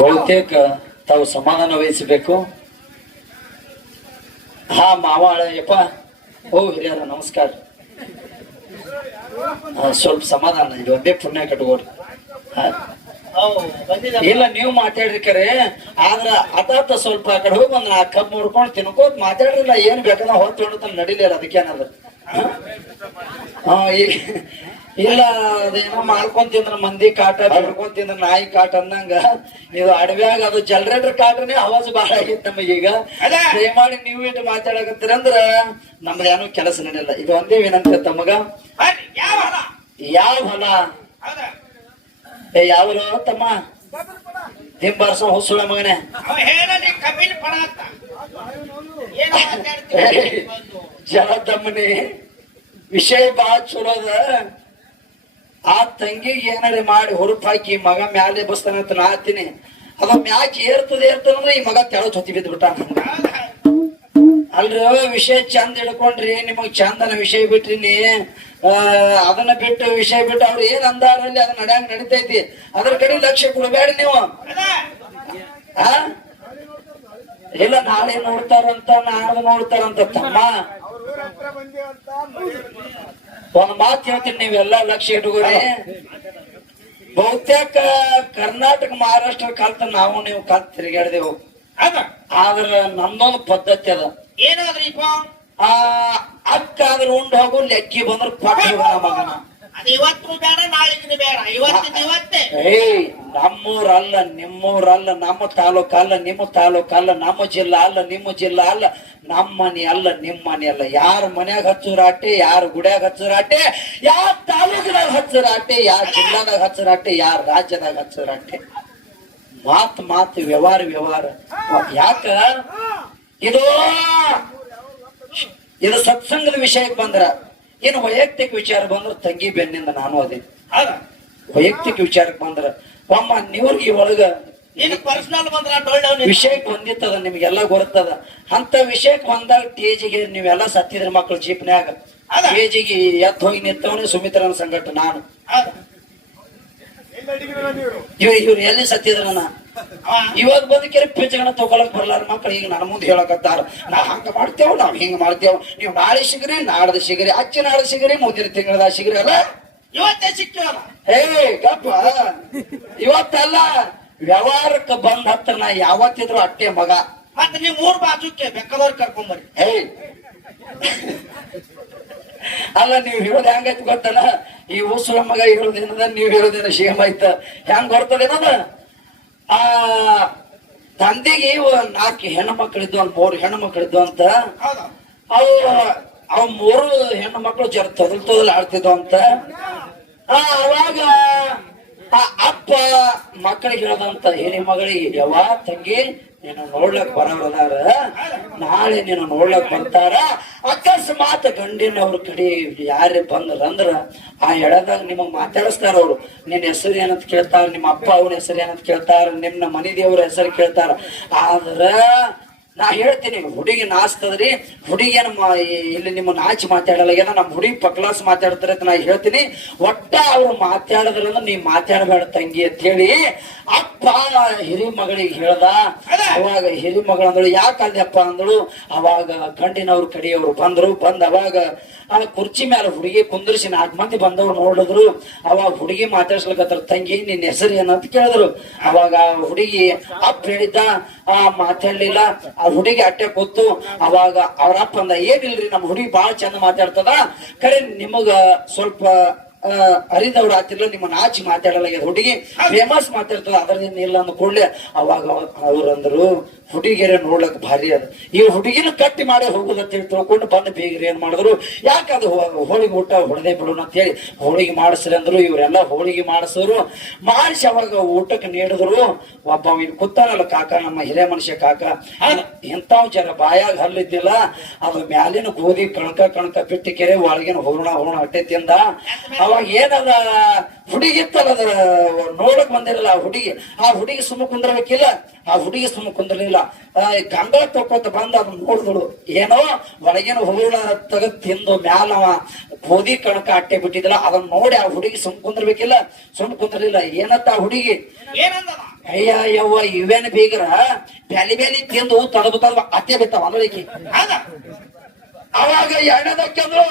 ಬಹುತೇಕ ತಾವು ಸಮಾಧಾನ ವಹಿಸಬೇಕು. ಹಾ ಮಾವ ಯಪ್ಪ, ಓ ಹಿರಿಯರ ನಮಸ್ಕಾರ. ಸ್ವಲ್ಪ ಸಮಾಧಾನ, ಇದು ಒಂದೇ ಪುಣ್ಯ ಕಟ್ಕೋರಿ. ಇಲ್ಲ ನೀವು ಮಾತಾಡ್ರಿ ಕರೆ, ಆದ್ರ ಅದಾತ ಸ್ವಲ್ಪ ಆ ಕಡೆ ಹೋಗಿ ಒಂದ್ 4 ಕಪ್ ಮುಡ್ಕೊಂಡು ತಿನ್ಕೋತ್ ಮಾತಾಡ್ರಿಲ್ಲ. ಏನ್ ಬೇಕಂದ್ರೆ ಹೊತ್ತು ನಡಿಲಿಲ್ಲ, ಅದಕ್ಕೇನದ. ಈಗ ಇಲ್ಲ ಅದೇನೋ ಮಾಡ್ಕೊಂಡ್ ತಿಂದ್ರ ಮಂದಿ ಕಾಟ, ಬಿಡ್ಕೊಂಡ್ ತಿಂದ್ರ ನಾಯಿ ಕಾಟ ಅನ್ನಂಗ ಇದು ಅಡವ್ಯಾಗ ಅದು ಜನರೇಟರ್ ಕಾಟನೇ ಅವಾಜ್ ಬಾಳ ಆಗೈತಿ ನಮಗೀಗ. ದಯಮಾಡಿ ನೀವು ಇಟ್ಟು ಮಾತಾಡಕತ್ತೀರ ಅಂದ್ರ ನಮ್ದೇನು ಕೆಲಸ ನಡೆಯಲ್ಲ. ಇದು ಒಂದೇ ವಿನಂತಿ ತಮಗ. ಯಾವ ಹೊಲ ಯಾವಲೋ ತಮ್ಮ ದಿಂಬಾರ್ಸ ಹುಸುಳ ಮಗನೇ. ಜಲದಮ್ಮನಿ ವಿಷಯ ಬಾಳ ಚಲೋ ಅದ. ಆ ತಂಗಿಗೆ ಏನಾರ ಮಾಡಿ ಹುರುಪ್ ಹಾಕಿ ಮಗ ಮ್ಯಾಲೆ ಬಸ್ತಾನಂತ ನಾ ಹತ್ತೀನಿ. ಅದ ಮ್ಯಾಕ್ ಏರ್ತದಂದ್ರೆ ಈ ಮಗ ತೆಳಚ್ ಹೊತ್ತಿ ಬಿದ್ದು ಬಿಟ್ಟ. ಅಲ್ರಿ ವಿಷಯ ಚಂದ ಹಿಡ್ಕೊಂಡ್ರಿ, ನಿಮಗ್ ಚಂದನ ವಿಷಯ ಬಿಟ್ರಿನಿ. ಅದನ್ನ ಬಿಟ್ಟು ವಿಷಯ ಬಿಟ್ಟು ಅವ್ರು ಏನ್ ಅಂದಾರಲ್ಲಿ ಅದನ್ನ ನಡ್ಯಾಂಗ ನಡಿತೈತಿ. ಅದ್ರ ಕಡೆ ಲಕ್ಷ್ಯ ಕೊಡಬೇಡಿ ನೀವು. ಇಲ್ಲ ನಾಳೆ ನೋಡ್ತಾರಂತ, ನಾಳೆ ನೋಡ್ತಾರಂತ. ತಮ್ಮ ಒಂದ್ ಮಾತು ಹೇಳ್ತೀನಿ, ನೀವೆಲ್ಲ ಲಕ್ಷ್ಯ ಇಟ್ಕೋರಿ. ಬಹುತೇಕ ಕರ್ನಾಟಕ ಮಹಾರಾಷ್ಟ್ರ ಕಲ್ತ ನಾವು ನೀವು ಕಲ್ತ್ ತಿರುಗಾಡ್ದೇವು. ಆದ್ರ ನಮ್ದೊಂದು ಪದ್ಧತಿ ಅದ. ಏನಾದ್ರಿಪ್ಪ? ಅಕ್ಕ ಆದ್ರ ಉಂಡ್ ಹೋಗು, ಲೆಕ್ಕಿ ಬಂದ್ರ ಕೊಟ್ಟು ಹೋಗೋಣ ಮಗನ. ಇವತ್ತು ಬೇಡ, ನಾಳೆಗಿನ ಬೇಡ, ಇವತ್ತೇ. ನಮ್ಮೂರಲ್ಲ, ನಿಮ್ಮೂರಲ್ಲ, ನಮ್ಮ ತಾಲೂಕ ಅಲ್ಲ, ನಿಮ್ಮ ತಾಲೂಕ ಅಲ್ಲ, ನಮ್ಮ ಜಿಲ್ಲಾ ಅಲ್ಲ, ನಿಮ್ಮ ಜಿಲ್ಲಾ ಅಲ್ಲ, ನಮ್ಮ ಮನೆ ಅಲ್ಲ, ನಿಮ್ಮ ಮನೆ ಅಲ್ಲ. ಯಾರ ಮನ್ಯಾಗ ಹಚ್ಚುರಾಟೆ, ಯಾರ ಗುಡ್ಯಾಗ ಹಚ್ಚುರಾಟೆ, ಯಾರ ತಾಲೂಕಿನಾಗ ಹಚ್ಚುರಾಟೆ, ಯಾರ ಜಿಲ್ಲಾದಾಗ ಹಚ್ಚುರಾಟೆ, ಯಾರ ರಾಜ್ಯದಾಗ ಹಚ್ಚುರಾಟೆ. ಮಾತು ವ್ಯವಹಾರ. ಯಾಕ ಇದು ಸತ್ಸಂಗದ ವಿಷಯಕ್ಕೆ ಬಂದ್ರ, ಏನು ವೈಯಕ್ತಿಕ ವಿಚಾರ ಬಂದ್ರ ತಂಗಿ ಬೆನ್ನಿಂದ ನಾನು ಅದೇ. ವೈಯಕ್ತಿಕ ವಿಚಾರಕ್ಕೆ ಬಂದ್ರ ಒಮ್ಮ ನೀವ್ರಿಗೆ ಒಳಗ ಪರ್ಸನಲ್ ಬಂದ್ರ ವಿಷಯಕ್ಕೆ ಬಂದಿತ್ತದ, ನಿಮ್ಗೆಲ್ಲ ಗೊತ್ತದ. ಅಂತ ವಿಷಯಕ್ಕೆ ಬಂದಾಗ ಟೇಜಿಗೆ ನೀವೆಲ್ಲ ಸತ್ತಿದ್ರ ಮಕ್ಕಳು ಜೀಪ್ನ್ಯಾಗ ಟೇಜಿಗೆ ಎದ್ದು ಹೋಗಿ ನಿಂತವನೇ ಸುಮಿತ್ರನ ಸಂಗಟ ನಾನು. ಇವ್ರು ಎಲ್ಲಿ ಸತ್ತಿದ್ರನ ಇವಾಗ ಬದುಕಿರ ಪಿಂಚಗನ ತಗೊಳಕ್ ಬರ್ಲಾರ ಮಕ್ಳು ಈಗ ನನ್ನ ಮುಂದೆ ಹೇಳಕತ್ತಾರ, ನಾವ್ ಹಂಗ ಮಾಡ್ತೇವ್, ನಾವ್ ಹಿಂಗ ಮಾಡ್ತೇವ್, ನೀವು ನಾಳೆ ಸಿಗ್ರಿ, ನಾಡ್ದ ಸಿಗ್ರಿ, ಅಚ್ಚಿ ನಾಳೆ ಸಿಗ್ರಿ, ಮುಂದಿನ ತಿಂಗಳದ ಸಿಗ್ರಿ. ಅಲ್ಲ ಇವತ್ತೇ ಸಿಕ್ತೇವಲ್ಲ. ಗಪ್ಪ, ಇವತ್ತಲ್ಲ ವ್ಯವಹಾರಕ್ಕೆ ಬಂದ್ ಹತ್ರ ನಾ ಯಾವತ್ತಿದ್ರು ಅಟ್ಟೆ ಮಗ. ಮತ್ತೆ ನೀವು 3 ಬಾಜುಕ್ಕೆ ಬೇಕಾದವ್ರು ಕರ್ಕೊಂಬರ್ರಿ. ಅಲ್ಲ ನೀವು ಹೇಳೋದ್ ಹೆಂಗೈತಿ ಗೊತ್ತಲ್ಲ, ಈ ಉಸುಳ ಮಗ ಹೇಳೋದೇನದ, ನೀವು ಹೇಳೋದೇನ ಸೇಮ್ ಆಯ್ತ. ಹೆಂಗ್ ಬರ್ತದೇನದ, ತಂದೆಗೆ 4 ಹೆಣ್ಣು ಮಕ್ಕಳಿದ್ದು, 3 ಹೆಣ್ಣು ಮಕ್ಕಳಿದ್ದು ಅಂತ. ಅವ್ 3 ಹೆಣ್ಣು ಮಕ್ಕಳು ಜರ ತೊದಲ್ ಆಡ್ತಿದ್ವು ಅಂತ. ಅವಾಗ ಅಪ್ಪ ಮಕ್ಕಳಿಗೆ ಹೇಳದಂತ, ಹಿರಿ ಮಗಳಿಗೆ, ಯವ್ವ ತಂಗಿ ನೀನು ನೋಡ್ಲಕ್ ಬರೋರದಾರ, ನಾಳೆ ನೀನು ನೋಡ್ಲಕ್ ಬರ್ತಾರ. ಅಕಸ್ಮಾತ್ ಗಂಡಿನವ್ರ ಕಡೆ ಯಾರೇ ಬಂದ್ರಂದ್ರ ಆ ಎಳದಾಗ ನಿಮಗ್ ಮಾತಾಡಿಸ್ತಾರ. ಅವ್ರು ನಿನ್ನ ಹೆಸರು ಏನಂತ ಕೇಳ್ತಾರ, ನಿಮ್ಮ ಅಪ್ಪ ಅವ್ರ ಹೆಸರು ಏನಂತ ಕೇಳ್ತಾರ, ನಿಮ್ನ ಮನಿ ದೇವ್ರ ಹೆಸರು ಕೇಳ್ತಾರ. ಆದ್ರ ನಾ ಹೇಳ್ತೀನಿ, ಹುಡುಗಿ ನಾಚ್ತದ್ರಿ, ಹುಡುಗಿಯನ್ನ ಇಲ್ಲಿ ನಿಮ್ಮ ನಾಚಿ ಮಾತಾಡಲ್ಲ, ನಮ್ಮ ಹುಡುಗಿ ಪಕ್ಲಾಸ್ ಮಾತಾಡ್ತಾರೆ ಅಂತ ನಾ ಹೇಳ್ತೀನಿ. ಒಟ್ಟ ಅವ್ರು ಮಾತಾಡಿದ್ರಂದ್ರ ನೀ ಮಾತಾಡಬೇಡ ತಂಗಿ ಅಂತ ಹೇಳಿ ಅಪ್ಪ ಹಿರಿ ಮಗಳಿಗೆ ಹೇಳ್ದ. ಅವಾಗ ಹಿರಿ ಮಗಳಂದಳು, ಯಾಕಂದಪ್ಪ ಅಂದಳು. ಅವಾಗ ಗಂಡಿನವ್ರ ಕಡೆಯವ್ರು ಬಂದ್ ಅವಾಗ ಆ ಕುರ್ಚಿ ಮೇಲೆ ಹುಡುಗಿ ಕುಂದ್ರಿಸಿ 4 ಮಂದಿ ಬಂದವ್ರು ನೋಡಿದ್ರು. ಅವಾಗ ಹುಡುಗಿ ಮಾತಾಡ್ಸ್ಲಿಕ್ಕತ್ರ, ತಂಗಿ ನಿನ್ನ ಹೆಸರು ಏನಂತ ಕೇಳಿದ್ರು. ಅವಾಗ ಹುಡುಗಿ ಅಪ್ಪ ಹೇಳಿದ್ದ, ಮಾತಾಡ್ಲಿಲ್ಲ. ಆ ಹುಡುಗಿ ಅಟ್ಟೆ ಕೂತು ಅವಾಗ ಅವ್ರ ಅಪ್ಪ ಅಂದ, ಏನಿಲ್ರಿ ನಮ್ಮ ಹುಡುಗಿ ಬಾಳ ಚಂದ ಮಾತಾಡ್ತದ, ಕರೆ ನಿಮಗ ಸ್ವಲ್ಪ ಅರಿದವ್ರು ಆತಿರ್ಲ, ನಿಮ್ಮ ನಾಚಿ ಮಾತಾಡಲ್ಲ, ಹುಡುಗಿ ಫೇಮಸ್ ಮಾತಾಡ್ತದ, ಅದ್ರದಿಂದ ಇಲ್ಲ ಅಂದ ಕೂಡ್ಲೆ ಅವಾಗ ಅವ್ರಂದ್ರು, ಹುಡುಗಿಯರ ನೋಡ್ಲಕ್ ಭಾರಿ ಅದ, ಈ ಹುಡುಗಿನ ಕಟ್ಟಿ ಮಾಡಿ ಹೋಗುದಂತ ಹೇಳಿ ತಿಳ್ಕೊಂಡು ಬಂದು ಬೇಗ್ರಿ ಏನ್ ಮಾಡಿದ್ರು, ಯಾಕದು ಹೋಳಿಗೆ ಊಟ ಹೊಡೆದೇ ಬಿಡೋಣ ಅಂತ ಹೇಳಿ ಹೋಳಿಗೆ ಮಾಡಿಸ್ರಿ ಅಂದ್ರು. ಇವರೆಲ್ಲ ಹೋಳಿಗೆ ಮಾಡಿಸಿದ್ರು. ಮಾಡಿಸಿ ಅವಾಗ ಊಟಕ್ಕೆ ನೀಡಿದ್ರು. ಒಬ್ಬ ಇನ್ ಕೂತಾನಲ್ಲ ಕಾಕ, ನಮ್ಮ ಹಿರೇ ಮನುಷ್ಯ ಕಾಕ, ಎಂತಾವ್ ಜರ ಬಾಯಾಗ ಹಲ್ಲಿದ್ದಿಲ್ಲ, ಅದು ಮ್ಯಾಲಿನ ಗೋಧಿ ಕಣಕ ಬಿಟ್ಟು ಕೆರೆ ಒಳಗಿನ ಹೂರ್ಣ ಅಟ್ಟೆ ತಿಂದ. ಅವಾಗ ಏನದ ಹುಡುಗಿತ್ತಲ್ಲ ಅದ ನೋಡಕ್ ಬಂದಿರಲ್ಲ ಆ ಹುಡುಗಿ ಸುಮ್ಮ ಕುಂದಿರ್ಬೇಕಿಲ್ಲ, ಆ ಹುಡುಗಿ ಸುಮ್ಮ ಕುಂದಿರ್ಲಿಲ್ಲ. ಗಂಗಳ ತಕ್ಕೋತ ಬಂದ ಅದನ್ನ ನೋಡಿದಳು, ಏನೋ ಒಳಗಿನ ಹುಳ ತೆಗೆದ್ ತಿಂದು ಮ್ಯಾಲವ ಗೋಧಿ ಕಣಕ ಅಟ್ಟೆ ಬಿಟ್ಟಿದ್ದಿಲ್ಲ. ಅದನ್ನ ನೋಡಿ ಆ ಹುಡುಗಿ ಸುಮ್ ಕುಂದಿರ್ಬೇಕಿಲ್ಲ, ಸುಮ್ ಕುಂದಿರ್ಲಿಲ್ಲ. ಏನತ್ತ ಆ ಹುಡುಗಿ, ಅಯ್ಯ ಯವ್ವ ಇವೇನ್ ಬೀಗ್ರ ಬ್ಯಾಲಿ ತಿಂದು ತಡಬ ಅತ್ತೆ ಬಿತ್ತಾವ ಅಂದ್ಳಿಕೆ. ಅವಾಗ ಎರಡದಕ್ಕಂದ್ರು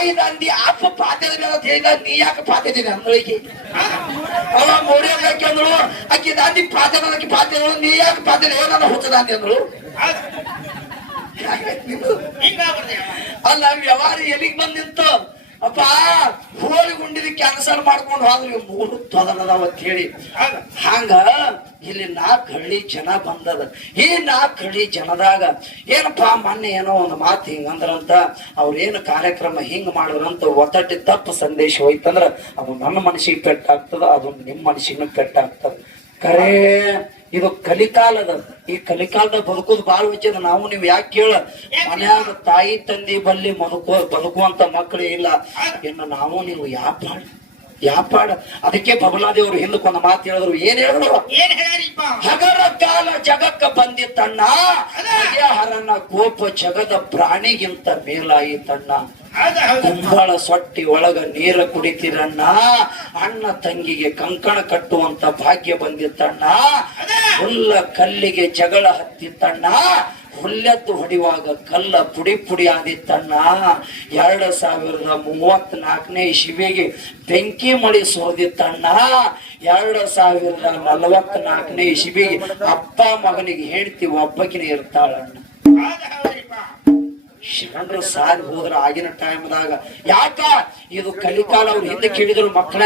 ಐದು ಅಂದಿ ಅಪ್ಪ ಪಾತ್ಯದ ಮೇಲೆ ಹೇಳಿದ, ನೀ ಯಾಕೆ ಪಾತ್ಯದಿದೆ ಅಂದ್ಳಿಕೆ. ಅವ ಮೂರನೇದಕ್ಕಂದ್ರು ಅಕ್ಕಿ ದಾಂದಿ ಪಾತ್ಯದಕ್ಕೆ ಪಾತ್ಯಗಳು, ನೀ ಯಾಕೆ ಪಾತ್ಯದ ನನ್ನ ಹುಚ್ಚದ ಅಂದ್ರು. ಅಲ್ಲ ವ್ಯವಹಾರ ಎಲ್ಲಿಗೆ ಬಂದ್ ನಿಂತು ಅಪ್ಪ ಹೋಳಿ ಗುಂಡಿದ ಕ್ಯಾನ್ಸಲ್ ಮಾಡ್ಕೊಂಡು ಹೋದ್ರಿ ಮೂರು ತೊದಲದಾವ ಅಂತ ಹೇಳಿ. ಹಂಗ ಇಲ್ಲಿ 4 ಹಳ್ಳಿ ಜನ ಬಂದದ. ಈ 4 ಹಳ್ಳಿ ಜನದಾಗ ಏನಪ್ಪಾ ಮೊನ್ನೆ ಏನೋ ಒಂದು ಮಾತು ಹಿಂಗಂದ್ರಂತ, ಅವ್ರೇನು ಕಾರ್ಯಕ್ರಮ ಹಿಂಗ್ ಮಾಡಿದ್ರಂತ ಒತ್ತಟ್ಟಿ ತಪ್ಪು ಸಂದೇಶ ಹೋಯ್ತಂದ್ರ ಅದು ನನ್ನ ಮನಸ್ಸಿಗೆ ಪೆಟ್ಟಾಗ್ತದ, ಅದು ನಿಮ್ಮ ಮನಸ್ಸಿಗೂ ಪೆಟ್ಟಾಗ್ತದ. ಕರೇ ಇದು ಕಲಿಕಾಲದ. ಈ ಕಲಿಕಾಲದಾಗ ಬದುಕೋದು ಬಾಳ ವಿಚಾರ. ನಾವು ನೀವು ಯಾಕೆ ಕೇಳ, ಮನ್ಯಾಗ ತಾಯಿ ತಂದಿ ಬಲ್ಲಿ ಬದುಕುವಂತ ಮಕ್ಕಳು ಇಲ್ಲ, ಇನ್ನು ನಾವು ನೀವು ಯಾಪಾಡ. ಅದಕ್ಕೆ ಬಬಲಾದೇವ್ರು ಹಿಂದಕ್ಕೊಂದು ಮಾತು ಹೇಳಿದ್ರು. ಏನ್ ಹೇಳಿದ್ರು? ಹಗರ ಕಾಲ ಜಗಕ್ಕ ಬಂದಿತ್ತಣ್ಣ, ಹರನ ಕೋಪ ಜಗದ ಪ್ರಾಣಿಗಿಂತ ಮೇಲಾಯಿತಣ್ಣ. ಕುಂಬಳ ಸೊಟ್ಟಿ ಒಳಗ ನೀರ ಕುಡಿತಿರಣ್ಣ, ಅಣ್ಣ ತಂಗಿಗೆ ಕಂಕಣ ಕಟ್ಟುವಂತ ಭಾಗ್ಯ ಬಂದಿತ್ತಣ್ಣ. ಹುಲ್ಲ ಕಲ್ಲಿಗೆ ಜಗಳ ಹತ್ತಿತ್ತಣ್ಣ, ಹುಲ್ಲೆದ್ದು ಹೊಡಿವಾಗ ಕಲ್ಲ ಪುಡಿ ಪುಡಿ ಆದಿತ್ತಣ್ಣ. 2034ನೇ ಇಸ್ವಿಗೆ ಬೆಂಕಿ ಮಳಿ ಸುರಿದಿತ್ತಣ್ಣ. 2044ನೇ ಇಸ್ವಿಗೆ ಅಪ್ಪ ಮಗನಿಗೆ ಹೆಂಡತಿ ಒಬ್ಬಕಿನೇ ಇರ್ತಾಳಣ್ಣ. ಶರಣರು ಸಾರಿ ಹೋದ್ರ ಆಗಿನ ಟೈಮ್ದಾಗ. ಯಾಕ ಇದು ಕಲಿಕಾಲ. ಅವ್ರು ಹಿಂದೆ ಕೇಳಿದ್ರು, ಮಕ್ಕಳ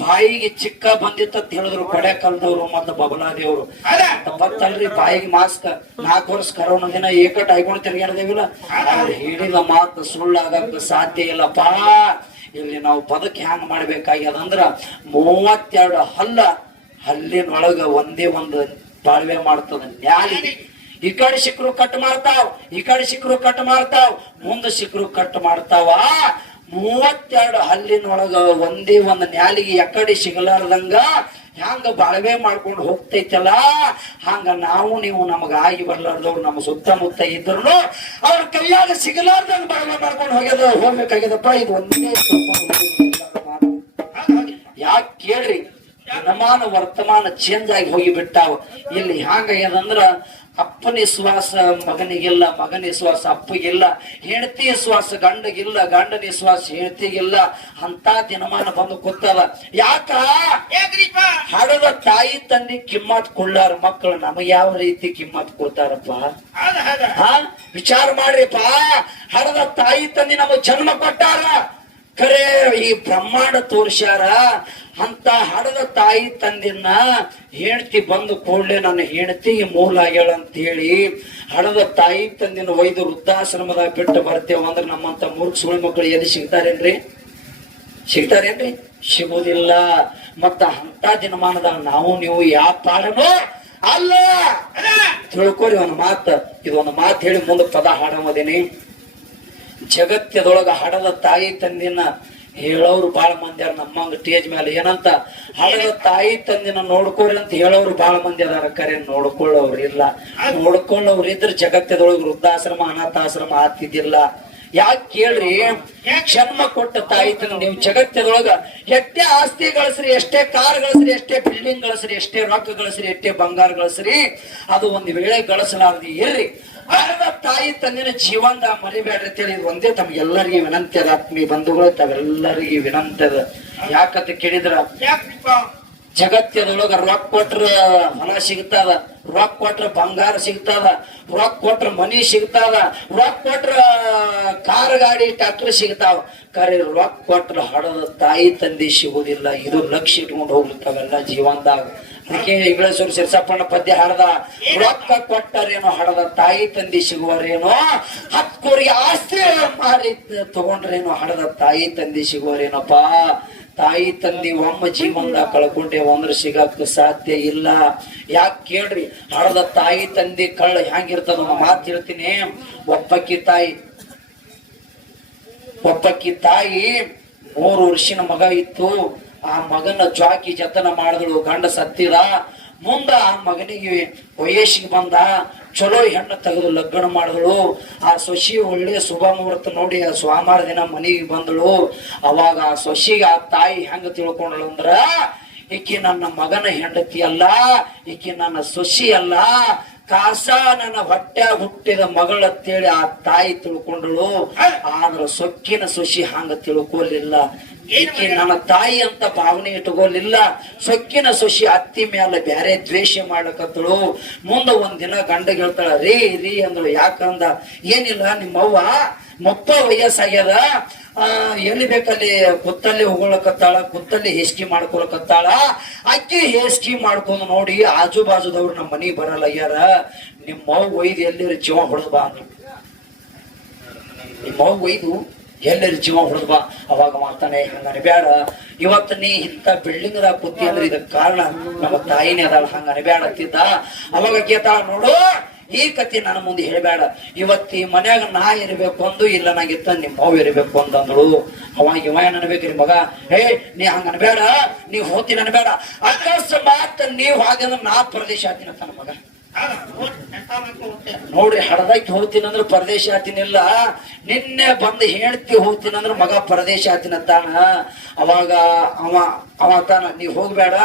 ಬಾಯಿಗೆ ಚಿಕ್ಕ ಬಂದಿತ್ತ ಅಂತ ಹೇಳಿದ್ರು ಕೊಡೆ ಕಾಲದವ್ರು ಮತ್ತು ಬಬಲಾದೇವ್ರು. ತಪ್ಪತ್ತಲ್ರಿ, ಬಾಯಿಗೆ ಮಾಸ್ಕ್ 4 ವರ್ಷ ಕರೋನಾ ದಿನ ಏಕಟ್ ಆಯ್ಕೊಂಡು ತಿರ್ಗಾಡ್ದೇವಿಲ್ಲ. ಅವ್ರು ಹೇಳಿದ ಮಾತು ಸುಳ್ಳಾಗಕ್ಕೆ ಸಾಧ್ಯ ಇಲ್ಲಪ್ಪಾ. ಇಲ್ಲಿ ನಾವು ಬದುಕಿ ಹ್ಯಾಂಗ ಮಾಡ್ಬೇಕಾಗ್ಯದಂದ್ರ 32 ಹಲ್ಲಿನೊಳಗ ಒಂದೇ ಒಂದು ಬಾಳ್ವೆ ಮಾಡ್ತದ ನ್ಯಾಲಿ. ಈ ಕಡೆ ಸಿಕ್ಕರು ಕಟ್ ಮಾಡ್ತಾವ್, ಈ ಕಡೆ ಸಿಕ್ಕರು ಕಟ್ ಮಾಡ್ತಾವ್, ಮುಂದೆ ಸಿಕ್ಕರು ಕಟ್ ಮಾಡ್ತಾವ. 32 ಹಲ್ಲಿನೊಳಗ ಒಂದೇ ಒಂದು ನ್ಯಾಲಿಗೆ ಎಕಡೆ ಸಿಗಲಾರ್ದಂಗ ಹ್ಯಾಂಗ ಬಾಳ್ವೆ ಮಾಡ್ಕೊಂಡು ಹೋಗ್ತೈತಲ್ಲ, ಹಂಗ ನಾವು ನೀವು ನಮಗ ಆಗಿ ಬರ್ಲಾರ್ದವ್ರು ನಮ್ಮ ಸುತ್ತಮುತ್ತ ಇದ್ರು ಅವ್ರ ಕೈಯಾಗ ಸಿಗಲಾರ್ದಂಗ ಬಾಳ್ವೆ ಮಾಡ್ಕೊಂಡು ಹೋಗ್ಬೇಕಾಗ್ಯದಪ್ಪ. ಇದು ಒಂದೇ ಯಾಕೆ ಕೇಳ್ರಿ, ದಿನಮಾನ ವರ್ತಮಾನ ಚೇಂಜ್ ಆಗಿ ಹೋಗಿ ಬಿಟ್ಟಾವ. ಇಲ್ಲಿ ಹ್ಯಾಂಗ ಏನಂದ್ರ ಅಪ್ಪನ ವಿಶ್ವಾಸ ಮಗನಿಗಿಲ್ಲ, ಮಗನ ವಿಶ್ವಾಸ ಅಪ್ಪಗಿಲ್ಲ, ಹೆಂಡತಿ ವಿಶ್ವಾಸ ಗಂಡಗಿಲ್ಲ, ಗಂಡನ ವಿಶ್ವಾಸ ಹೆಂಡತಿಗಿಲ್ಲ. ಅಂತ ದಿನಮಾನ ಬಂದು ಕೂತದ. ಯಾಕ? ಹಡದ ತಾಯಿ ತಂದೆ ಕಿಮ್ಮತ್ ಕೊಳ್ಳಾರ ಮಕ್ಕಳು ನಮಗೆ ಯಾವ ರೀತಿ ಕಿಮ್ಮತ್ ಕೊಡ್ತಾರಪ್ಪ? ವಿಚಾರ ಮಾಡ್ರಿಪ್ಪ. ಹಡದ ತಾಯಿ ತಂದೆ ನಮಗ್ ಜನ್ಮ ಕೊಟ್ಟಾರ, ಖರೆ ಈ ಬ್ರಹ್ಮಾಂಡ ತೋರ್ಸ್ಯಾರ. ಅಂತ ಹಡದ ತಾಯಿ ತಂದಿನ ಹೆಂಡತಿ ಬಂದು ಕೂಡ್ಲೆ ನನ್ನ ಹೆಂಡತಿಗೆ ಮೂಲ ಆಗ್ಯಾಳ ಅಂತ ಹೇಳಿ ಹಡದ ತಾಯಿ ತಂದಿನ ಒಯ್ದು ವೃದ್ಧಾಶ್ರಮದಾಗ ಬಿಟ್ಟು ಬರ್ತೇವ ಅಂದ್ರೆ ನಮ್ಮಂತ ಮೂರ್ಖ ಸುಳಿ ಮಕ್ಕಳು ಎಲ್ಲಿ ಸಿಗ್ತಾರೇನ್ರಿ? ಸಿಗುವುದಿಲ್ಲ. ಮತ್ತ ಅಂತ ದಿನಮಾನದಾಗ ನಾವು ನೀವು ಯಾವ ಪಾಡನೋ ಅಲ್ಲ. ತಿಳ್ಕೊರಿ ಒಂದು ಮಾತು. ಇದೊಂದು ಮಾತು ಹೇಳಿ ಮುಂದೆ ಪದ ಹಾಡೋದೇನಿ. ಜಗತ್ತದೊಳಗ ಹಡದ ತಾಯಿ ತಂದಿನ ಹೇಳೋರು ಬಾಳ ಮಂದಿ ಅದಾರ ನಮ್ಮಂಗ ಸ್ಟೇಜ್ ಮೇಲೆ. ಏನಂತ? ಹಡದ ತಾಯಿ ತಂದಿನ ನೋಡ್ಕೊಳ್ರಿ ಅಂತ ಹೇಳೋರು ಬಾಳ ಮಂದಿ ಅದಾರ, ಕರೆ ನೋಡ್ಕೊಳ್ಳೋರು ಇಲ್ಲ. ನೋಡ್ಕೊಳ್ಳೋರು ಇದ್ರ ಜಗತ್ತದೊಳಗ ವೃದ್ಧಾಶ್ರಮ ಅನಾಥಾಶ್ರಮ ಆಗ್ತಿದ್ದಿಲ್ಲ. ಯಾಕೆ ಕೇಳ್ರಿ, ಜನ್ಮ ಕೊಟ್ಟ ತಾಯಿ ತಂದೆ ನೀವು ಜಗತ್ತದೊಳಗ ಎಷ್ಟೇ ಆಸ್ತಿ ಗಳಿಸ್ರಿ, ಎಷ್ಟೇ ಕಾರ್ ಗಳಿಸ್ರಿ, ಎಷ್ಟೇ ಬಿಲ್ಡಿಂಗ್ ಗಳಿಸ್ರಿ, ಎಷ್ಟೇ ರೊಕ್ಕ ಗಳಿಸ್ರಿ, ಎಷ್ಟೇ ಬಂಗಾರ ಗಳಿಸ್ರಿ, ಅದು ಒಂದ್ ವೇಳೆ ಗಳಿಸಲಾರ್ದಿ ಇರ್ರಿ. ಹಡದ ತಾಯಿ ತಂದಿನ ಜೀವನದ ಮರಿಬೇಡ್ರಿ ಅಂತೇಳಿ ಒಂದೇ ತಮ್ಗೆಲ್ಲರಿಗೆ ವಿನಂತಿ ಅದ. ಆತ್ಮೀಯ ಬಂಧುಗಳು ತಾವೆಲ್ಲರಿಗೆ ವಿನಂತಿ ಅದ. ಯಾಕಂತ ಕೇಳಿದ್ರ, ಜಗತ್ತದೊಳಗ ರೊಕ್ಕ ಕೊಟ್ರ ಹೊಲ ಸಿಗ್ತದ, ರೊಕ್ಕ ಕೊಟ್ರ ಬಂಗಾರ ಸಿಗ್ತದ, ರೊಕ್ಕ ಕೊಟ್ರ ಮನಿ ಸಿಗ್ತದ, ರೊಕ್ಕ ಕೊಟ್ರ ಕಾರ್ ಗಾಡಿ ಟ್ರಾಕ್ಟರ್ ಸಿಗ್ತಾವ. ಕರೆ ರೊಕ್ಕ ಕೊಟ್ರ ಹಡದ ತಾಯಿ ತಂದೆ ಸಿಗುದಿಲ್ಲ. ಇದು ಲಕ್ಷ ಇಟ್ಕೊಂಡು ಹೋಗ್ಲಿಕ್ಕಾವೆಲ್ಲ ಜೀವನದಾಗ. ಅದಕ್ಕೆ ಇಂಗ್ಲೇಶ್ವರ ಸಿರ್ಸಪ್ಪಣ್ಣ ಪದ್ಯ ಹಾಡದ, ರೊಕ್ಕ ಕೊಟ್ಟರೇನೋ ಹಡದ ತಾಯಿ ತಂದೆ ಸಿಗುವರೇನೋ, 10 ಕೋಟಿ ಆಸ್ತಿ ಮಾರಿ ತಗೊಂಡ್ರೇನೋ ಹಡದ ತಾಯಿ ತಂದೆ ಸಿಗುವರೇನಪ್ಪ. ತಾಯಿ ತಂದಿ ಒಮ್ಮ ಜೀವನದಾಗ ಕಳ್ಕೊಂಡೇವ ಅಂದ್ರೆ ಸಿಗಕ್ಕೆ ಸಾಧ್ಯ ಇಲ್ಲ. ಯಾಕೆ ಕೇಳ್ರಿ, ಹಡದ ತಾಯಿ ತಂದಿ ಕಳ್ಳ ಹೆಂಗಿರ್ತದ ಮಾತು ಹೇಳ್ತೀನಿ. ಒಬ್ಬಕ್ಕಿ ತಾಯಿ 3 ವರ್ಷಿನ ಮಗ ಇತ್ತು. ಆ ಮಗನ ಜ್ವಾಕಿ ಜತನ ಮಾಡಿದಳು, ಗಂಡ ಸತ್ತಿದ. ಮುಂದ ಆ ಮಗನಿಗೆ ವಯಸ್ಸಿಗೆ ಬಂದ, ಚಲೋ ಹೆಣ್ಣು ತೆಗೆದು ಲಗ್ನ ಮಾಡಿದಳು. ಆ ಸೊಸಿ ಒಳ್ಳೆ ಶುಭ ಮುಹೂರ್ತ ನೋಡಿ ಆ ಸೋಮವಾರ ದಿನ ಮನೆಗೆ ಬಂದಳು. ಅವಾಗ ಆ ಸೊಸಿಗೆ ಆ ತಾಯಿ ಹೆಂಗ ತಿಳ್ಕೊಂಡಳು ಅಂದ್ರ, ಈಕಿ ನನ್ನ ಮಗನ ಹೆಂಡತಿ ಅಲ್ಲ, ಈಕಿ ನನ್ನ ಸೊಸಿ ಅಲ್ಲ, ಕಾಸ ನನ್ನ ಹೊಟ್ಟೆ ಹುಟ್ಟಿದ ಮಗಳಂತೇಳಿ ಆ ತಾಯಿ ತಿಳ್ಕೊಂಡಳು. ಆದ್ರ ಸೊಕ್ಕಿನ ಸೊಸಿ ಹಂಗ ತಿಳ್ಕೊಲಿಲ್ಲ. ಈಕಿ ನನ್ನ ತಾಯಿ ಅಂತ ಭಾವನೆ ಇಟ್ಕೊಲಿಲ್ಲ. ಸೊಕ್ಕಿನ ಸೊಸಿ ಅತ್ತಿ ಮೇಲೆ ಬ್ಯಾರೆ ದ್ವೇಷ ಮಾಡಕತ್ತಳು. ಮುಂದ ಒಂದಿನ ಗಂಡಗೆ ಹೇಳ್ತಾಳ, ರೀ ರೀ ಅಂದಳು. ಯಾಕಂದ, ಏನಿಲ್ಲ ನಿಮ್ಮವ್ವ ಮೊಪ್ಪ ವಯಸ್ಸಾಗ್ಯದ, ಎಲ್ಲಿ ಬೇಕಲ್ಲಿ ಕುತ್ತಲ್ಲಿ ಹೋಗ್ಲಕತ್ತಾಳ, ಕುತ್ತಲ್ಲಿ ಹೇಸಿಗೆ ಮಾಡ್ಕೊಳಕತ್ತಾಳ. ಅಕ್ಕಿ ಹೇಸಿಗೆ ಮಾಡ್ಕೊಂಡು ನೋಡಿ ಆಜು ಬಾಜುದವ್ರು ನಮ್ಮ ಮನೆಗೆ ಬರಲ್ಲ ಅಯ್ಯಾರ, ನಿಮ್ಮವ್ ಒಯ್ದು ಎಲ್ಲಿರ ಜೀವ ಹೊಡೆದ್ ಬಾ ಅಂದ್ರು. ನಿಮ್ಮವ್ ಒಯ್ದು ಎಲ್ಲರ ಜೀವ ಹೊಡೆದ್ ಬಾ. ಅವಾಗ ಮಾಡ್ತಾನೆ, ಹಂಗಾನೆ ಬ್ಯಾಡ, ಇವತ್ತು ನೀ ಇಂಥ ಬಿಲ್ಡಿಂಗ್ದಾಗ ಕೂತಿ ಅಂದ್ರೆ ಇದಕ್ ಕಾರಣ ನಮ್ಮ ತಾಯಿನೇ ಅದಾಳ, ಹಂಗಾನೆ ಬ್ಯಾಡ ಅಂತಿದ್ದ. ಅವಾಗ ಕೇಳ್ತಾಳ, ನೋಡು ಈ ಕತಿ ನನ್ನ ಮುಂದೆ ಹೇಳ್ಬೇಡ, ಇವತ್ತಿ ಮನ್ಯಾಗ ನಾ ಇರ್ಬೇಕು ಅಂದು, ಇಲ್ಲ ನಾಗಿತ್ತ ನಿಮ್ಮ ಮಾವು ಇರ್ಬೇಕು ಅಂದಳು. ಅವಾಗ ಇವ ಏನ್ ಅನ್ಬೇಕ್ರಿ ಮಗ, ಹೇ ನೀ ಹಂಗ ಅನ್ಬೇಡ, ನೀ ಹೋಗ್ತೀನಿ ಅನ್ಬೇಡ, ಅಕಸ್ಮಾತ್ ನೀವ್ ಹಾಗಂದ್ರ ನಾ ಪ್ರದೇಶ ಆತೀನಿ ತನ್ನ ಮಗ. ನೋಡ್ರಿ, ಹಡದಾಕಿ ಹೋಗ್ತೀನಿ ಅಂದ್ರೆ ಪರದೇಶ ಆತಿನಿಲ್ಲ, ನಿನ್ನೆ ಬಂದು ಹೇಳ್ತಿ ಹೋಗ್ತೀನಿ ಅಂದ್ರೆ ಮಗ ಪರದೇಶ ಆತಿನತ್ತಾನ. ಅವಾಗ ಅವ ತಾನ, ನೀವ್ ಹೋಗ್ಬೇಡ,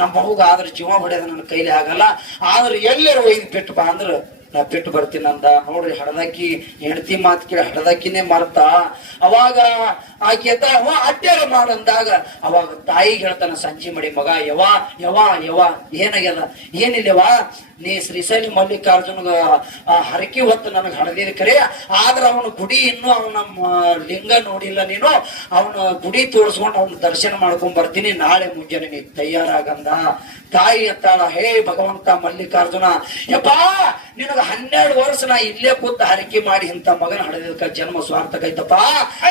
ನಮ್ಮ ಮಗುಗ ಆದ್ರ ಜೀವ ಹೊಡೆಯೋದು ನನ್ನ ಕೈಲಿ ಆಗಲ್ಲ, ಆದ್ರೆ ಎಲ್ಲರೂ ಒಯ್ದು ಬಿಟ್ಟು ಬಾ ಅಂದ್ರ ನಾ ಬಿಟ್ಟು ಬರ್ತೀನಿ ಅಂದ. ನೋಡ್ರಿ, ಹಡದಾಕಿ ಹೆಂಡತಿ ಮಾತು ಕೇಳಿ ಹಡದಾಕಿನೇ ಮರ್ತ. ಅವಾಗ ಆಕೆ ಅಡ್ಡಾರ ಮಾಡಂದಾಗ ಅವಾಗ ತಾಯಿಗೆ ಹೇಳ್ತಾನ ಸಂಜೆ ಮಾಡಿ, ಮಗ ಯವಾ ಯವಾ ಯವಾ ಏನಾಗ್ಯದ, ಏನಿಲ್ಲವಾ, ನೀ ಶ್ರೀಶೈಲಿ ಮಲ್ಲಿಕಾರ್ಜುನ ಹರಕಿ ಹೊತ್ತು ನನಗೆ ಹಡದಿದ ಕರೆ, ಆದ್ರ ಅವನ ಗುಡಿ ಇನ್ನು ಅವನ ಲಿಂಗ ನೋಡಿಲ್ಲ ನೀನು, ಅವನ ಗುಡಿ ತೋರಿಸ್ಕೊಂಡು ಅವನ ದರ್ಶನ ಮಾಡ್ಕೊಂಡ್ ಬರ್ತೀನಿ, ನಾಳೆ ಮುಂಜಾನೆ ನೀ ತಯಾರಾಗಂದ. ತಾಯಿ ಅಂತಾಳ, ಹೇ ಭಗವಂತ ಮಲ್ಲಿಕಾರ್ಜುನ, ಯಪ್ಪಾ ನಿನಗ 12 ವರ್ಷ ನಾ ಇಲ್ಲೇ ಕೂತ ಹರಕೆ ಮಾಡಿ ಇಂಥ ಮಗನ ಹಡದಿದ್ಕ ಜನ್ಮ ಸ್ವಾರ್ಥಕೈತಪ್ಪ,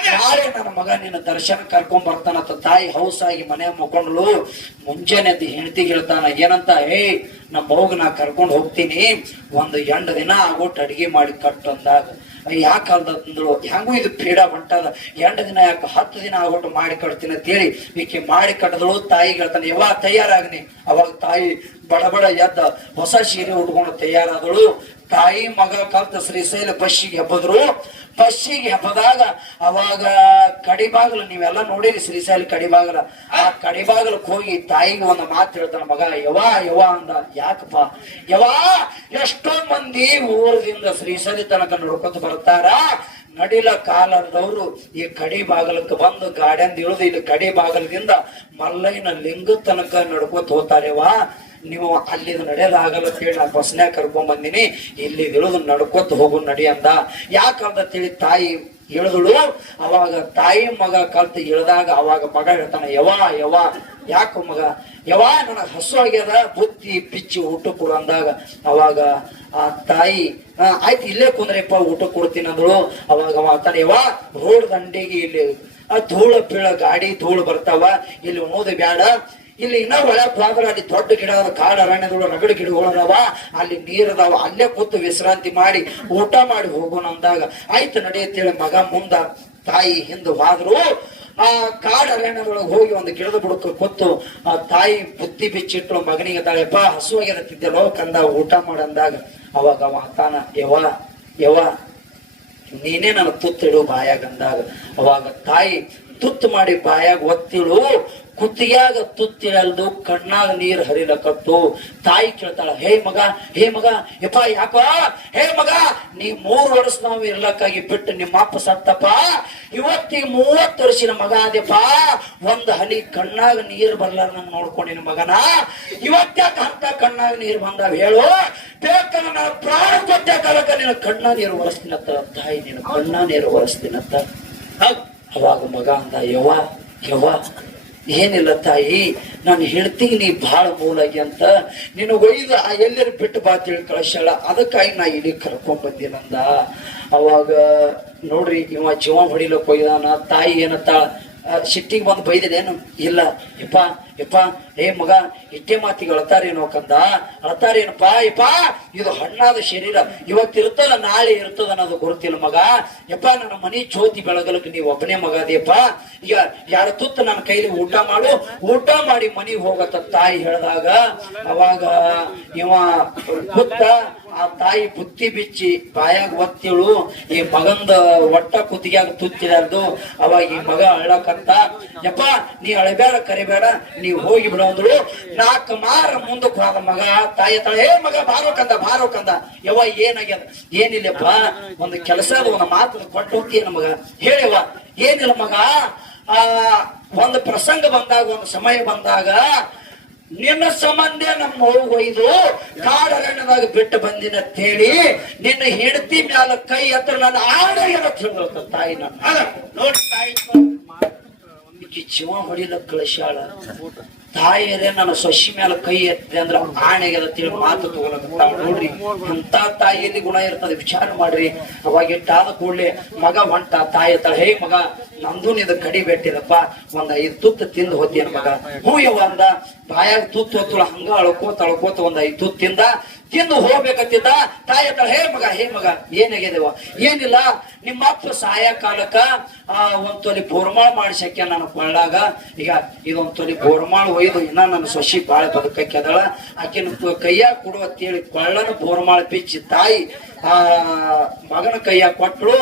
ನಾಳೆ ನನ್ನ ಮಗ ನಿನ್ನ ದರ್ಶನ ಕರ್ಕೊಂಡ್ ಬರ್ತಾನಂತ ತಾಯಿ ಹೌಸಾಗಿ ಮನೆ ಮುಕ್ಕೊಂಡ್ಲು. ಮುಂಜಾನೆ ಅಂತ ಹೆಂಡತಿಗೆ ಹೇಳ್ತಾನ, ಏನಂತ, ಹೇ ನಮ್ಮ ಮಗ ನಾ ಕರ್ಕೊಂಡು ಹೋಗ್ತೀನಿ, ಒಂದು 8 ದಿನ ಆಗೋಟ್ ಅಡಿಗೆ ಮಾಡಿ ಕಟ್ಟು ಅಂದಾಗ, ಯಾಕಂದ್ರು ಹೆಂಗೂ ಇದು ಪೀಡ ಹೊಂಟದ, 8 ದಿನ ಯಾಕೆ 10 ದಿನ ಆಗೋಟು ಮಾಡಿ ಕಟ್ತೀನಿ ಅಂತ ಹೇಳಿ ಈಕೆ ಮಾಡಿ ಕಟ್ಟದಳು. ತಾಯಿಗೆ ಹೇಳ್ತಾನೆ, ಯಾವ ತಯಾರಾಗ್ನಿ. ಅವಾಗ ತಾಯಿ ಬಡಬಡ ಎದ್ದ ಹೊಸ ಸೀರೆ ಉಟ್ಕೊಂಡು ತಯಾರಾದಳು. ತಾಯಿ ಮಗ ಕಲ್ತ ಶ್ರೀಶೈಲ ಬಸ್ಸಿಗೆ ಹಬ್ಬದ್ರು. ಬಸ್ಸಿಗೆ ಹಬ್ಬದಾಗ ಅವಾಗ ಕಡಿಬಾಗಲು, ನೀವೆಲ್ಲ ನೋಡಿರಿ ಶ್ರೀಶೈಲ ಕಡಿಬಾಗಲ, ಆ ಕಡಿಬಾಗಲಕ್ಕೆ ಹೋಗಿ ತಾಯಿಗೆ ಒಂದು ಮಾತು ಹೇಳ್ತಾನ, ಮಗ ಯವಾ ಯವಾ ಅಂದ. ಯಾಕಪ್ಪ ಯವಾ, ಎಷ್ಟೋ ಮಂದಿ ಊರದಿಂದ ಶ್ರೀಶೈಲ ತನಕ ನಡ್ಕೊತ ಬರ್ತಾರ, ನಡಿಲ ಕಾಲದವರು ಈ ಕಡಿ ಬಾಗಲಕ್ಕೆ ಬಂದು ಗಾರ್ಡನ್ ಇಳಿದು ಇಲ್ಲಿ ಕಡಿ ಬಾಗಲದಿಂದ ಮಲ್ಲಯ್ಯನ ಲಿಂಗ ತನಕ ನಡ್ಕೊತ ಹೋಗ್ತಾರೇವಾ, ನೀವು ಅಲ್ಲಿದು ನಡೆಯಲಾಗಲ್ಲ ಅಂತೇಳಿ ನಾ ಬಸ್ನ್ಯಾಗ ಕರ್ಕೊಂಡ್ ಬಂದಿನಿ, ಇಲ್ಲಿ ಇಳಿದು ನಡ್ಕೊತ ಹೋಗು ನಡಿ ಅಂದ. ಯಾಕಂತೇಳಿ ತಾಯಿ ಇಳಿದಳು. ಅವಾಗ ತಾಯಿ ಮಗ ಕಲ್ತು ಇಳ್ದಾಗ ಅವಾಗ ಮಗ ಹೇಳ್ತಾನ, ಯವಾ ಯವಾ, ಯಾಕ ಮಗ ಯವಾ, ನನಗ್ ಹಸು ಆಗ್ಯದ, ಬುತ್ತಿ ಪಿಚ್ಚಿ ಊಟ ಕೊಡು ಅಂದಾಗ ಅವಾಗ ಆ ತಾಯಿ, ಆಯ್ತು ಇಲ್ಲೇ ಕುಂದ್ರಪ್ಪ ಊಟ ಕೊಡ್ತೀನಿ ಅಂದಳು. ಅವಾಗ ಮಾತಾಡ, ಯವಾ ರೋಡ್ ದಂಡಿಗೆ ಇಲ್ಲಿ ಧೂಳ ಬೀಳ ಗಾಡಿ ಧೂಳು ಬರ್ತಾವ, ಇಲ್ಲಿ ಉಣೋದು ಬ್ಯಾಡ, ಇಲ್ಲಿ ಇನ್ನ ಒಳಗ್ ಹೋದ್ರ ಅಲ್ಲಿ ದೊಡ್ಡ ಗಿಡ ಅದ, ಕಾಡು ಅರಣ್ಯದೊಳಗ ರಗಡ ಗಿಡಗಳದಾವ, ಅಲ್ಲಿ ನೀರದಾವ, ಅಲ್ಲೇ ಕೂತು ವಿಶ್ರಾಂತಿ ಮಾಡಿ ಊಟ ಮಾಡಿ ಹೋಗೋಣ ಅಂದಾಗ ಆಯ್ತು ನಡೆಯತ್ತೇಳಿ ಮಗ ಮುಂದ ತಾಯಿ ಹಿಂದೆ ಹೋದ್ರು. ಆ ಕಾಡು ಅರಣ್ಯದೊಳಗೆ ಹೋಗಿ ಒಂದು ಗಿಡದ ಬುಡಕ ಕೂತು ಆ ತಾಯಿ ಬುತ್ತಿ ಬಿಚ್ಚಿಟ್ರು ಮಗನಿಗೆ ತಾಳೆಪ್ಪ ಹಸುವಾಗಿರತ್ತಿದ್ದೆಲ್ಲೋ ಕಂದ ಊಟ ಮಾಡಂದಾಗ ಅವಾಗ ಅವ ತಾನ, ಯವ ಯವ ನೀನೇ ನನ್ನ ತುತ್ತಿಡು ಬಾಯಾಗ ಅಂದಾಗ ಅವಾಗ ತಾಯಿ ತುತ್ತು ಮಾಡಿ ಬಾಯಾಗ ಒತ್ತಿಳು. ಕುತ್ತಿಗ್ಯಾಗ ತುತ್ತಿಳಲ್ದು ಕಣ್ಣಾಗ ನೀರ್ ಹರಿಲಕತ್ತು. ತಾಯಿ ಕೇಳ್ತಾಳ, ಹೇ ಮಗ ಯಪ್ಪ ಯಾಕ, ಹೇ ಮಗ ನೀ 3 ವರ್ಷ ನಾವು ಇರ್ಲಕ್ಕಾಗಿ ಬಿಟ್ಟು ನಿಮ್ಮ ಅಪ್ಪ ಸತ್ತಪ್ಪ, ಇವತ್ತಿಗೆ 30 ವರ್ಷದ ಮಗ ಆದ್ಯಪ್ಪ, ಒಂದು ಹನಿ ಕಣ್ಣಾಗ ನೀರ್ ಬರ್ಲಾರ ನನ್ ನೋಡ್ಕೊಂಡಿನ ಮಗನ, ಇವತ್ತ್ಯಾಕ ಅಂತ ಕಣ್ಣಾಗ ನೀರ್ ಬಂದಾವ ಹೇಳು, ಬೇಕಂದ್ರೆ ನಾನು ಪ್ರಾಣ ಕೊಟ್ಟೆ ಕಾಲಕ್ಕ ನಿನ್ನ ಕಣ್ಣ ನೀರು ಒರೆಸ್ತೀನತ್ತ ತಾಯಿ, ನಿನ್ನ ಕಣ್ಣ ನೀರು ಒರೆಸ್ತೀನತ್ತ. ಅವಾಗ ಮಗ ಅಂದ, ಯವ್ವ ಏನಿಲ್ಲ ತಾಯಿ, ನಾನು ಹೇಳ್ತೀನಿ ನೀ ಬಹಳ ಮೂಲಾಗಿ ಅಂತ, ನಿನ್ನ ಒಯ್ದು ಎಲ್ಲರೂ ಬಿಟ್ಟು ಬಾ ತಿಳಿ ಕಳಿಸಲ್ಲ, ಅದಕ್ಕಾಗಿ ನಾ ಇಲ್ಲಿ ಕರ್ಕೊಂಡ್ ಬಂದಿನಂದ. ಅವಾಗ ನೋಡ್ರಿ ಇವ ಜೀವ ಹೊಡಿಲಕ್ ಹೋಗಿದಾನ. ತಾಯಿ ಏನತ್ತ ಸಿಟ್ಟಿಗೆ ಬಂದು ಬೈದಿಲೇನು, ಇಲ್ಲ ಯಪ್ಪ ಯಪ್ಪ ಏ ಮಗ ಇಟ್ಟೆ ಮಾತಿಗೆ ಅಳ್ತಾರೇನೋ ಕಂದ, ಅಳ್ತಾರೇನಪ್ಪ ಯಪ್ಪ, ಇದು ಹಣ್ಣಾದ ಶರೀರ, ಇವತ್ತಿರ್ತದ ನಾಳೆ ಇರ್ತದ ಅನ್ನೋದು ಗೊತ್ತಿಲ್ಲ ಮಗ. ಯಪ್ಪ ನನ್ನ ಮನಿ ಜ್ಯೋತಿ ಬೆಳಗಲಕ್ಕೆ ನೀವು ಒಬ್ಬನೇ ಮಗ ಅದೇಪ್ಪ, ಈಗ ಯಾರ ತುತ್ತ ನನ್ನ ಕೈಲಿ ಊಟ ಮಾಡು, ಊಟ ಮಾಡಿ ಮನಿಗೆ ಹೋಗತ್ತ ತಾಯಿ ಹೇಳಿದಾಗ ಅವಾಗ ಇವ ಪುತ್ತ ಆ ತಾಯಿ ಬುತ್ತಿ ಬಿಚ್ಚಿ ಬಾಯಾಗ ಒತ್ತಿಳು, ಈ ಮಗಂದ ಒಟ್ಟ ಕುತ್ತಿಗ್ಯಾಗ ತುತ್ತಿಲಾರ್ದು. ಅವಾಗ ಈ ಮಗ ಅಳ್ಳಕಂತ, ಯಪ್ಪ ನೀ ಅಳಬೇಡ ಕರಿಬೇಡ, ನೀವ್ ಹೋಗಿ ಬಿಡ ಅಂದ್ರು. 4 ಮಾರ ಮುಂದಕ್ಕೆ ಹೋದ ಮಗ. ತಾಯಿ ತಳ ಏ ಮಗ ಬಾರೋಕಂದ. ಯವ್ವ ಏನಾಗ್ಯದ? ಏನಿಲ್ಲಪ್ಪ, ಒಂದು ಕೆಲಸದ ಒಂದು ಮಾತು ಕೊಟ್ಟು ಹೋಗ್ತೀನಿ ಮಗ. ಹೇಳಿವ ಏನಿಲ್ಲ ಮಗ, ಒಂದು ಪ್ರಸಂಗ ಬಂದಾಗ, ಒಂದು ಸಮಯ ಬಂದಾಗ ನಿನ್ನ ಸಂಬಂಧ ನಮ್ಮ ಒಯ್ದು ಕಾಡರಣ್ಣದಾಗ ಬಿಟ್ಟು ಬಂದಿನ ಅಂತೇಳಿ ನಿನ್ನ ಹೆಂಡತಿ ಮ್ಯಾಲ ಕೈ ಹತ್ರ ನನ್ನ ಆಡಯ್ಯನ ತಿಳ್ಕೊಳ್ತ ತಾಯಿ. ನನ್ನ ನೋಡಿ ತಾಯಿ ಜೀವ ಹೊಡಿಲ ಕಳಿಸ್ಯಾಳ. ತಾಯಿಯರೇ ನನ್ನ ಸೊಸಿ ಮ್ಯಾಲ ಕೈ ಎತ್ತಿದೆ ಅಂದ್ರ ಆಣೆಗೆದ ತಿಳಿ ಮಾತು ತಗೊಳಕ ನೋಡ್ರಿ, ಅಂತ ತಾಯಿಯಲ್ಲಿ ಗುಣ ಇರ್ತದೆ, ವಿಚಾರ ಮಾಡ್ರಿ. ಅವಾಗ ಇಟ್ಟಾದ ಕೂಡ್ಲೆ ಮಗ ಹೊಂಟ. ತಾಯಿ ತಳ ಹೇ ಮಗ ನಂದು ನಿದ ಕಡಿ ಬೆಟ್ಟಿದಪ್ಪ, ಒಂದ್ 5 ತುತ್ತು ತಿಂದು ಹೋತಿಯನ್ ಮಗ. ಹೂ ಯವ್ವ ಅಂದ. ಬಾಯಾಗ ತುತ್ತು ಹೊತ್ತುಳ ಹಂಗ ಅಳ್ಕೋತ ಒಂದ್ 5 ತುತ್ತು ತಿಂದು ಹೋಗ್ಬೇಕಂತಿದ್ದ. ತಾಯಿ ಹತ್ರ ಹೇ ಮಗ ಏನಾಗ್ಯದೇವ? ಏನಿಲ್ಲ, ನಿಮ್ಮ ಅಪ್ಪ ಸಾಯ ಕಾಲಕ್ಕ ಒಂದ್ ತೊಲಿ ಬೋರ್ಮಾಳ್ ಮಾಡಿಸಕ್ಕೆ ನನ್ನ ಕೊಳ್ಳಾಗ. ಈಗ ಇದೊಂದ್ ತೊಲಿ ಬೋರ್ಮಾಳ್ ಒಯ್ದು ಇನ್ನ ನನ್ನ ಸೊಸಿ ಬಾಳ ಬದುಕಕ್ಕೆದಳ, ಆಕಿನ ಕೈಯಾಗ ಕೊಡುವತ್ತೇಳಿ ಕೊಳ್ಳನ ಬೋರ್ಮಾಳ್ ಬಿಚ್ಚಿ ತಾಯಿ ಮಗನ ಕೈಯಾಗ ಕೊಟ್ಟಳು.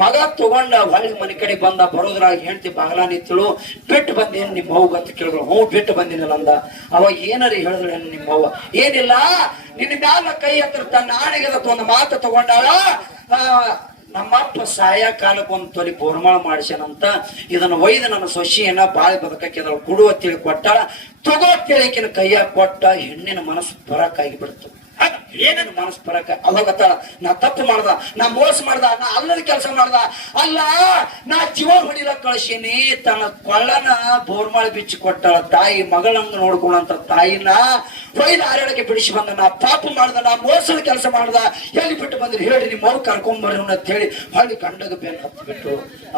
ಮಗ ತಗೊಂಡ ಹೊಳ್ಳಿ ಮನೆ ಕಡೆ ಬಂದ. ಬರೋದ್ರಾಗ ಹೆಂಡತಿ ಬಾಗಲ ನಿಂತಳು. ಬಿಟ್ಟು ಬಂದೇನು ನಿಮ್ಮ ಅವ್ವ ಅಂತ ಕೇಳಿದ್ರು. ಹ್ಞೂ ಬಿಟ್ಟು ಬಂದಿನಲ್ಲ ಅಂದ. ಅವಾಗ ಏನಾರ ಹೇಳಿದ್ರು ನಿಮ್ಮ ಅವ್ವ? ಏನಿಲ್ಲ, ನಿನ್ನ ಮ್ಯಾಲ ಕೈ ಹತ್ರ ತನ್ನ ಆಣೆಗೆದ ಒಂದು ಮಾತು ತಗೊಂಡಾಳ. ನಮ್ಮಪ್ಪ ಸಾಯ ಕಾಲಕ್ಕೆ ಒಂದು ತೊಲಿ ಬೋರ್ಮಾಳ ಮಾಡಿಸ್ಯಾನಂತ, ಇದನ್ನ ಒಯ್ದು ನನ್ನ ಸೊಸಿಯನ್ನ ಬಾಳೆ ಬದುಕಕ್ಕೆ ಕೊಡುವ ತಿಳಿ ಕೊಟ್ಟಾಳ. ತಗೋ ತಿಳಿಕಿನ ಕೈಯಾಗ ಕೊಟ್ಟ. ಹೆಣ್ಣಿನ ಮನಸ್ಸು ಬರಕಾಗಿ ಬಿಡ್ತು. ಏನೇನು ಮನಸ್ಸು ಬರಕ ಅವಾಗತ್ತಾಳ, ನಾ ತಪ್ಪು ಮಾಡ್ದ, ನಾ ಮೋಸ ಮಾಡ್ದ, ನಾ ಅಲ್ಲದ ಕೆಲಸ ಮಾಡ್ದ ಅಲ್ಲ, ನಾ ಜೀವ ಹೊಡಿಲ ಕಳ್ಸೀನಿ. ತನ್ನ ಕೊಳ್ಳನ ಬೋರ್ಮಾಳಿ ಬಿಚ್ಚಿ ಕೊಟ್ಟಾಳ ತಾಯಿ. ಮಗಳಂಗ ನೋಡ್ಕೊಂಡಂತ ತಾಯಿನ ಒಯ್ದು ಆರಳಕ್ಕೆ ಬಿಡಿಸಿ ಬಂದ. ನಾ ಪಾಪ ಮಾಡ್ದ, ನಾ ಮೋಸದ ಕೆಲಸ ಮಾಡ್ದ, ಎಲ್ಲಿ ಬಿಟ್ಟು ಬಂದ್ರಿ ಹೇಳ್ರಿ, ನಿಮ್ಮ ಅವ್ರು ಕರ್ಕೊಂಬರ್ರಿ ಅಂತ ಹೇಳಿ ಹೊಳ್ಳಿ ಗಂಡಗ ಬೆನ್ನು ಹತ್ತು ಬಿಟ್ಟು.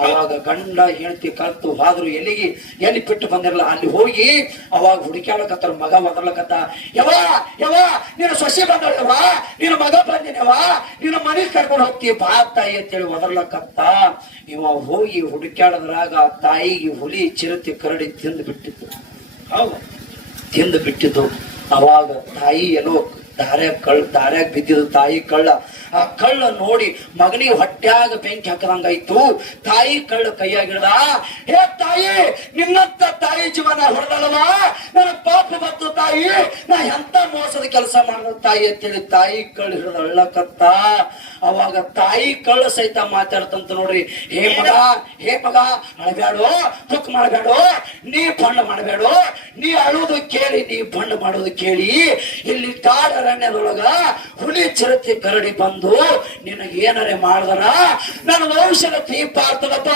ಅವಾಗ ಗಂಡ ಹೆಂಡತಿ ಕಲ್ತು ಹೋದ್ರು. ಎಲ್ಲಿ ಬಿಟ್ಟು ಬಂದಿರಲ್ಲ ಅಲ್ಲಿ ಹೋಗಿ ಅವಾಗ ಹುಡುಕ್ಯಾಳಕತ್ತಾರ. ಮಗ ಒದರ್ಲಕತ್ತ. ಯವ್ವ ನೀನು ಸೊಸೆ ಬಂದಳವ, ನೀನು ಮಗ ಬಂದಿನವ, ನೀನು ಮನೆಗೆ ಕರ್ಕೊಂಡು ಹೋಗ್ತೀವಿ ಬಾ ತಾಯಿ ಅಂತೇಳಿ ಒದರ್ಲಕತ್ತ. ಇವ ಹೋಗಿ ಹುಡುಕ್ಯಾಡದ್ರಾಗ ತಾಯಿಗೆ ಹುಲಿ ಚಿರತೆ ಕರಡಿ ತಿಂದು ಬಿಟ್ಟಿದ್ದು. ಅವಾಗ ತಾಯಿ ಎಲ್ಲೋ ದಾರ್ಯಾಗ ಬಿದ್ದಿದ್ದು ತಾಯಿ ಕಳ್ಳ. ಆ ಕಳ್ಳ ನೋಡಿ ಮಗನಿಗೆ ಹೊಟ್ಯಾಗ ಬೆಂಕಿ ಹಾಕದಂಗಾಯ್ತು. ತಾಯಿ ಕಳ್ಳ ಕೈಯಾಗಿಡ್ದ. ಹೇ ತಾಯಿ, ನಿನ್ನಂತ ತಾಯಿ ಜೀವನ ಹೊಡೆದಲ್ವ, ನನ್ನ ಪಾಪ ಬಂತು ತಾಯಿ, ನಾ ಎಂತ ಮೋಸದ ಕೆಲಸ ಮಾಡಿದ ತಾಯಿ ಅಂತೇಳಿ ತಾಯಿ ಕಳ್ಳ ಹಿಡಿದ ಅಳ್ಳಕತ್ತ. ಅವಾಗ ತಾಯಿ ಕಳ್ಳ ಸಹಿತ ಮಾತಾಡ್ತಂತ ನೋಡ್ರಿ. ಹೇ ಮಗ ಅಳಬೇಡೋ, ದುಃಖ ಮಾಡಬೇಡೋ, ನೀ ಬಣ್ಣ ಮಾಡಬೇಡೋ, ನೀ ಅಳುವುದು ಕೇಳಿ, ನೀ ಬಣ್ಣ ಮಾಡೋದು ಕೇಳಿ, ಇಲ್ಲಿ ಕಾಡರಣ್ಯದೊಳಗ ಹುಲಿ ಚಿರತೆ ಕರಡಿ ಬಂದು ನಿನಗೆ ಏನರೇ ಮಾಡಿದರ ನನ್ನ ವಂಶದ ದೀಪ ಆಗ್ತದಪ್ಪ,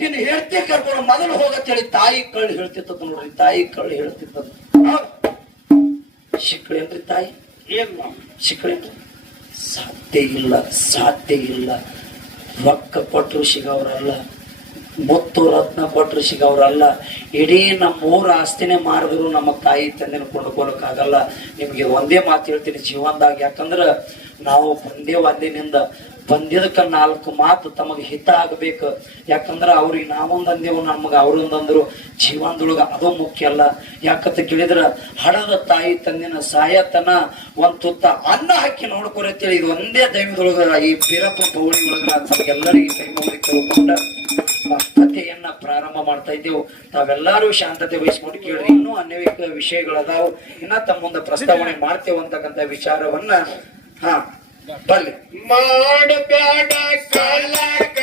ನಿನ್ನ ಹೆಂಡತಿ ಕರ್ಕೊಂಡು ಮೊದಲು ಹೋಗತ್ತೇಳಿ ತಾಯಿ ಕಳ್ಳಿ ಹೇಳ್ತಿತ್ತ ನೋಡ್ರಿ. ತಾಯಿ ಕಳ್ಳಿ ಹೇಳ್ತಿತ್ತ. ಶಿಕ್ಕಳೇನ್ರಿ ತಾಯಿ? ಏನ್ ಶಿಕ್ಕಳೇನ್ರಿ? ಸಾಧ್ಯ ಇಲ್ಲ. ರೊಕ್ಕ ಕೊಟ್ಟರು ಸಿಗವ್ರಲ್ಲ, ಮುತ್ತು ರತ್ನ ಕೊಟ್ಟರು ಸಿಗವ್ರಲ್ಲ. ಇಡೀ ನಮ್ಮ ಆಸ್ತಿನೇ ಮಾರಿದ್ರು ನಮ್ಮ ತಾಯಿ ತಂದೆನ ಕೊಂಡ್ಕೊಳಕ್ಕಾಗಲ್ಲ. ನಿಮ್ಗೆ ಒಂದೇ ಮಾತು ಹೇಳ್ತೀನಿ ಜೀವನದಾಗ, ಯಾಕಂದ್ರ ನಾವು ಬಂದೇವ ಅಲ್ಲಿನಿಂದ. ಬಂದಿದ್ದಕ್ಕ 4 ಮಾತು ತಮಗೆ ಹಿತ ಆಗ್ಬೇಕು. ಯಾಕಂದ್ರ ಅವ್ರಿಗೆ ನಾವೊಂದ್ ಅಂದೇವು, ನಮಗ ಅವ್ರೊಂದಂದ್ರು. ಜೀವನದೊಳಗ ಅದು ಮುಖ್ಯ ಅಲ್ಲ. ಯಾಕಂತ ಕೇಳಿದ್ರ ಹಡದ ತಾಯಿ ತಂದಿನ ಸಾಯತನ ಒಂದ್ ತುತ್ತ ಅನ್ನ ಹಾಕಿ ನೋಡ್ಕೊರತ್ತೇಳಿ ಇದು ಒಂದೇ ದೈವದೊಳಗ ಈ ಬೀರಪ್ಪ ಪೌಳಿ ಒಳಗ ತಮಗೆಲ್ಲರಿಗೆ ಕೈ ಮುಗಿ ತಿಳ್ಕೊಂಡ ಕಥೆಯನ್ನ ಪ್ರಾರಂಭ ಮಾಡ್ತಾ ಇದ್ದೇವು. ತಾವೆಲ್ಲರೂ ಶಾಂತತೆ ವಹಿಸ್ಕೊಂಡು ಕೇಳ್ರಿ. ಇನ್ನೂ ಅನೇಕ ವಿಷಯಗಳದಾವು, ಇನ್ನ ತಮ್ಮ ಮುಂದೆ ಪ್ರಸ್ತಾವನೆ ಮಾಡ್ತೇವೆ ಅಂತಕ್ಕಂಥ ವಿಚಾರವನ್ನ ಬರ್ಲಿ. ಮಾಡಬೇಡ ಕಲಕ